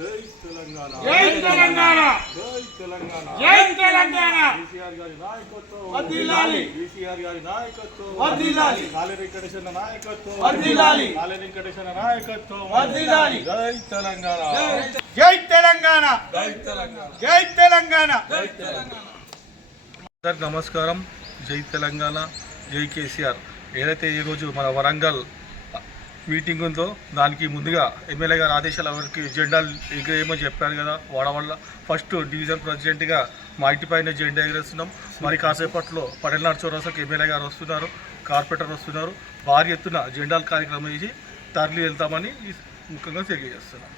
తెలంగాణ జై తెలంగాణ జై తెలంగాణ జై తెలంగాణ కేసీఆర్ గారి నాయకత్వం వర్ధిల్లాలి. కేసీఆర్ గారి నాయకత్వం వర్ధిల్లాలి. కాళీ వెంకటేశ్వర నాయకత్వం వర్ధిల్లాలి. కాళీ వెంకటేశ్వర నాయకత్వం వర్ధిల్లాలి. జై తెలంగాణ జై తెలంగాణ జై తెలంగాణ జై తెలంగాణ అందరికి నమస్కారం జై తెలంగాణ జై కేసీఆర్ ఏదైతే ఈరోజు మన వరంగల్ మీటింగ్ ఉందో దానికి ముందుగా ఎమ్మెల్యే గారి ఆదేశాలు ఎవరికి జెండాలు ఎగిరేయమో చెప్పారు కదా వాడవల్ల ఫస్ట్ డివిజన్ ప్రెసిడెంట్గా మా ఇంటి పైన జెండా ఎగిరేస్తున్నాం. మరి కాసేపట్లో పడెల్నాడు చౌరసాకి ఎమ్మెల్యే గారు వస్తున్నారు కార్పొరేటర్ వస్తున్నారు. భారీ ఎత్తున జెండాల కార్యక్రమం ఇచ్చి తరలి వెళ్తామని ముఖ్యంగా తెలియజేస్తున్నాం.